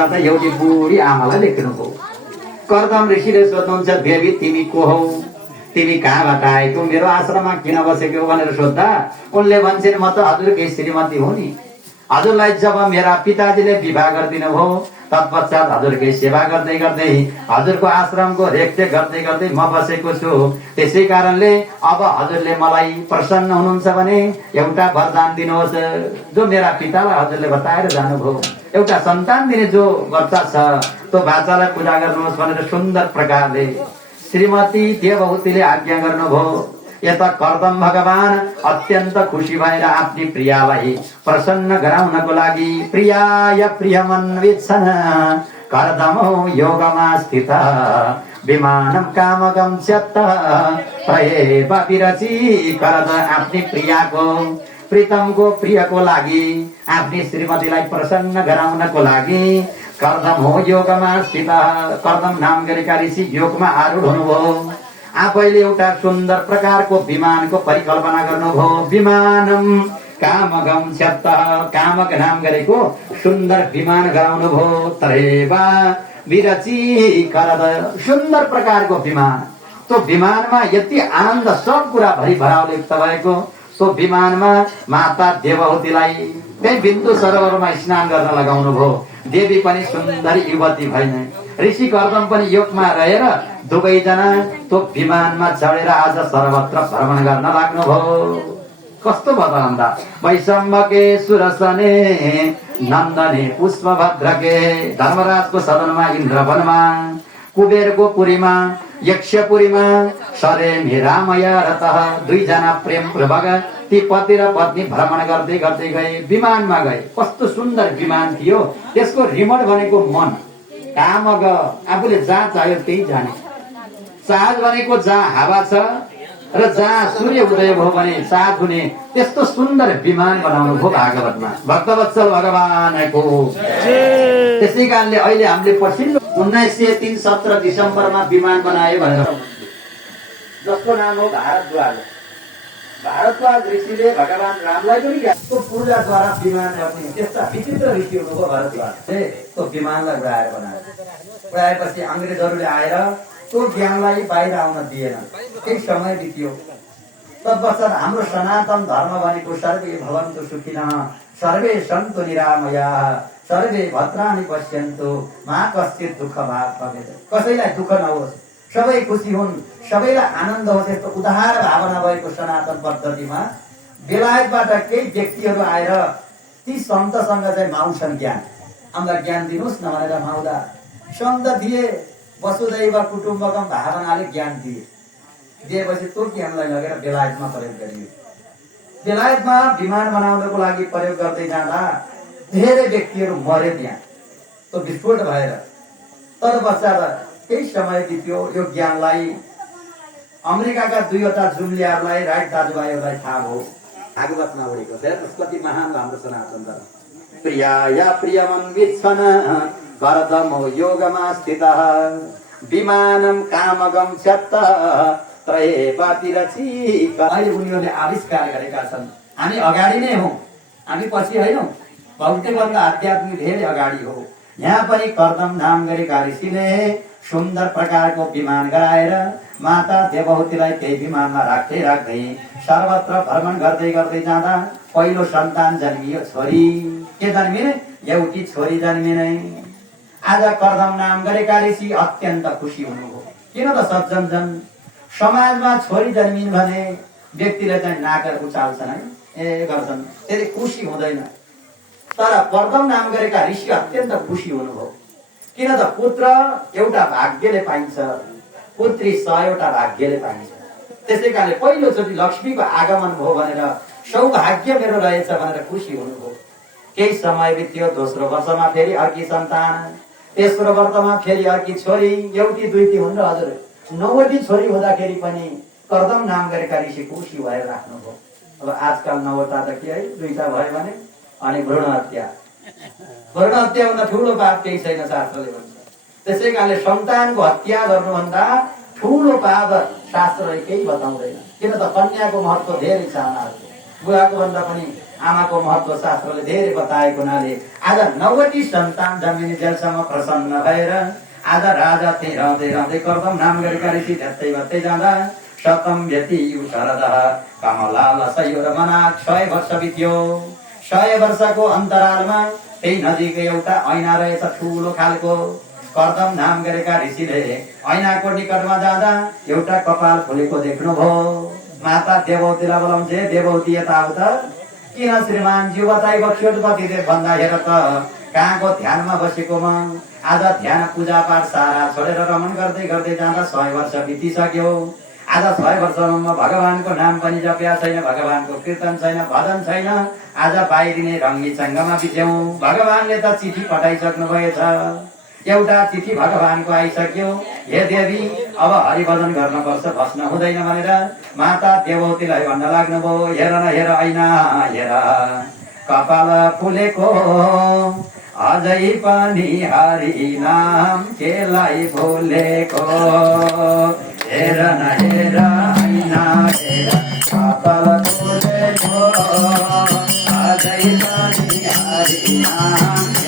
बेला त एउटी बुढी आमालाई देख्नुभयो। कर्दम ऋषिले सोध्नुहुन्छ, देवी तिमी को हौ, तिमी कहाँबाट आएको, मेरो आश्रममा किन बसेको भनेर सोद्धा उनले भन्छन्, म त हजुरकै श्रीमती हुँ नि। हजुरलाई जब मेरा पिताजीले विवाह गरिदिनु भयो तत्पश्चात हजुरकै सेवा गर्दै गर्दै हजुरको आश्रमको रेखदेख गर्दै गर्दै म बसेको छु। त्यसै कारणले अब हजुरले मलाई प्रसन्न हुनुहुन्छ भने एउटा वरदान दिनुहोस्। जो मेरा पितालाई हजुरले बताएर जानुभयो, एउटा सन्तान दिने जो बच्चा छ त्यो बाचालाई पूजा गर्नुहोस् भनेर सुन्दर प्रकारले श्रीमती देवहूतिले आज्ञा गर्नुभयो। यता कर्दम भगवान अत्यन्त खुसी भएर आफ्नी प्रियालाई प्रसन्न गराउनको लागि प्रियाय प्रियमन्विच्छन् कर्दमो योगमा स्थित विमानं कामगं च्यत्त प्रयेव विरची कर्द आफ्नी प्रियाको प्रीतमको प्रियको लागि आफ्नी श्रीमतीलाई प्रसन्न गराउनको लागि कर्दम हो योगमा स्थित। कर्दम नाम गरेका ऋषि योगमा आरूढ हुनुभयो। आफैले एउटा सुन्दर प्रकारको विमानको परिकल्पना गर्नुभयो। विमानम कामगम च्यत्त कामक नाम गरेको सुन्दर विमान गराउनुभयो। तरेवा विरची करद सुन्दर प्रकारको विमान। त्यो विमानमा यति आनन्द सब कुरा भरि भराउले युक्त भएको सो विमानमा माता देवहूतिलाई त्यही बिन्दु सरोवरमा स्नान गर्न लगाउनु भयो। देवी पनि सुन्दरी युवती भइन ऋषि कर्दम पनि योगमा रहेर दुवैजना त्यो विमानमा चढेर आज सर्वत्र भ्रमण गर्न लाग्नुभयो। कस्तो भयो भन्दा वैशम्भके सुरसने नन्दने पुष्पभद्रके धर्मराजको सदनमा इन्द्रवनमा कुबेरको पुरीमा यक्षपुरीमा सरे मेरामय रतः दुईजना प्रेम प्रभग ती पति र पत्नी भ्रमण गर्दै गर्दै गए। विमानमा गए। कस्तो सुन्दर विमान थियो। त्यसको रिमोट भनेको मन। कामग आफूले जहाँ चाह्यो त्यही जाने। चाहज भनेको जहाँ हावा छ र जहाँ सूर्य उदय भयो भने साथ हुने त्यस्तो सुन्दर विमान बनाउनु भयो भागवतमा। भक्तवत्सल भगवानको त्यसै कारणले अहिले हामीले पछिल्लो 1903 17 डिसेम्बरमा विमान बनायो भनेर जसको नाम हो भारद्वाज। भारद्वाज ऋषिले भगवान रामलाई पनि त्यो पूजाद्वारा विमान गर्ने त्यस्ता विचित्र ऋषि हुनुभयो। भारद्वाजले त्यो विमानलाई उडाएर बनायो। उडाएपछि अंग्रेजहरूले आएर त्यो ज्ञानलाई बाहिर आउन दिएन। केही समय बित्यो। तत्पश्चात हाम्रो सनातन धर्म भनेको सर्वे भवन्तु सुखिनः सर्वे सन्तु निरामयाः सर्वे भद्राणि पश्यन्तु मा कश्चित् दुःख भाग भवेत्। कसैलाई दुःख नहोस्, सबै खुसी हुन्, सबैलाई आनन्द होस्, यस्तो उदार भावना भएको सनातन पद्धतिमा बेलायतबाट केही व्यक्तिहरू आएर ती सन्तसँग चाहिँ माउँछन् ज्ञान। हामीलाई ज्ञान दिनुहोस् न भनेर माउँदा सन्त थिए। वसुदैव कुटुम्बकम भावनाले ज्ञान दिए। दिएपछि त्यो ज्ञानलाई लगेर बेलायतमा प्रयोग गरियो। बेलायतमा विमान बनाउनको लागि प्रयोग गर्दै जाँदा धेरै व्यक्तिहरू मरे त्यहाँ त्यो विस्फोट भएर। तत्पश्चात केही समय बित्यो। यो ज्ञानलाई अमेरिकाका दुईवटा जुम्लियाहरूलाई राइट दाजुभाइहरूलाई थाहा भयो। भागवतमा उडेको छ। कति महान हाम्रो सनातन धर्म। प्रियाया प्रियमन्विच्छन् कर्दमो योगमा स्थितः विमानं कामगं च्यत्त त्रयेव विरची। अहिले उनीहरूले आविष्कार गरेका छन्। हामी अगाडि नै हौं, हामी पछि होइनौं। भौतिकभन्दा आध्यात्मिक धेरै अगाडि हो। यहाँ पनि कर्दम नाम गरेका ऋषिले सुन्दर प्रकारको विमान गराएर माता देवहूतिलाई त्यही विमानमा राख्दै राख्दै सर्वत्र भ्रमण गर्दै गर्दै जाँदा पहिलो सन्तान जन्मियो, छोरी। के जन्मिने? एउटी छोरी जन्मिने। आज कर्दम नाम गरेका ऋषि अत्यन्त खुसी हुनुभयो। किन त सज्जन जन समाजमा छोरी जन्मिन् भने व्यक्तिले चाहिँ नाक उचाल्छन् है, गर्छन्, त्यसले खुसी हुँदैन। तर कर्दम नाम गरेका ऋषि अत्यन्त खुसी हुनुभयो। किन त पुत्र एउटा भाग्यले पाइन्छ, पुत्री 100वटा भाग्यले पाइन्छ। त्यसै कारणले पहिलोचोटि लक्ष्मीको आगमन भयो भनेर सौभाग्य मेरो रहेछ भनेर खुसी हुनुभयो। केही समय बित्यो। दोस्रो वर्षमा फेरि अर्की सन्तान, तेस्रो वर्षमा फेरि अर्की छोरी। एउटी दुईटी हुन् र हजुर 9वटी छोरी हुँदाखेरि पनि कर्दम नाम गरेका ऋषि खुसी भएर राख्नुभयो। अब आजकल 9वटा त के है, 2टा भयो भने अनि भ्रूण हत्या। भ्रूण हत्या हुन ठुलो पाप केही छैन शास्त्रले भन्छ। त्यसै कारणले सन्तानको हत्या गर्नुभन्दा ठुलो पाप शास्त्रले केही बताउँदैन। किन त कन्याको महत्व धेरै छ। उहाँको बुवाको भन्दा पनि आमाको महत्व शास्त्रले धेरै बताएको हुनाले आज 90 सन्तान जन्मिने जेलसम्म प्रसन्न भएर आज राजा त्यही रहँदै रहँदै कर्दम नाम गरेका ऋषि झट्टै भत्तै जाँदा सतम व्यति शरद कमलाल सयो र मना 100 वर्ष बित्यो। 100 वर्षको अन्तरालमा त्यही नजिक एउटा ऐना रहेछ ठुलो खालको। कर्दम नाम गरेका ऋषिले ऐनाको निकटमा जाँदा एउटा कपाल फुलेको देख्नुभयो। माता देवौतीलाई बोलाउँछे, देवौती यताउता किन श्रीमान ज्यू बताई बक्स्यो पतिदेव भन्दा हेर त कहाँको ध्यानमा बसेको म आज ध्यान पूजा पाठ सारा छोडेर रमन गर्दै गर्दै जाँदा 100 वर्ष बितिसक्यो। आज 100 वर्षमा भगवानको नाम पनि जप्या छैन, भगवानको कीर्तन छैन, भजन छैन। आज बाहिरिने रङ्गी चङ्गमा बित्यौं। भगवानले त चिठी पठाइसक्नु भएछ, एउटा चिठी भगवानको आइसक्यो। हे देवी अब हरिभजन गर्नुपर्छ, बस्न हुँदैन भनेर माता देवौतीलाई भन्न लाग्नुभयो। हेर न हेर ऐना हेर कपाल फुलेको अझै पनि हरि नाम केलाई भुलेको। हेर न हेर ऐना हेर कपाल फुलेको अझै पनि हरि नाम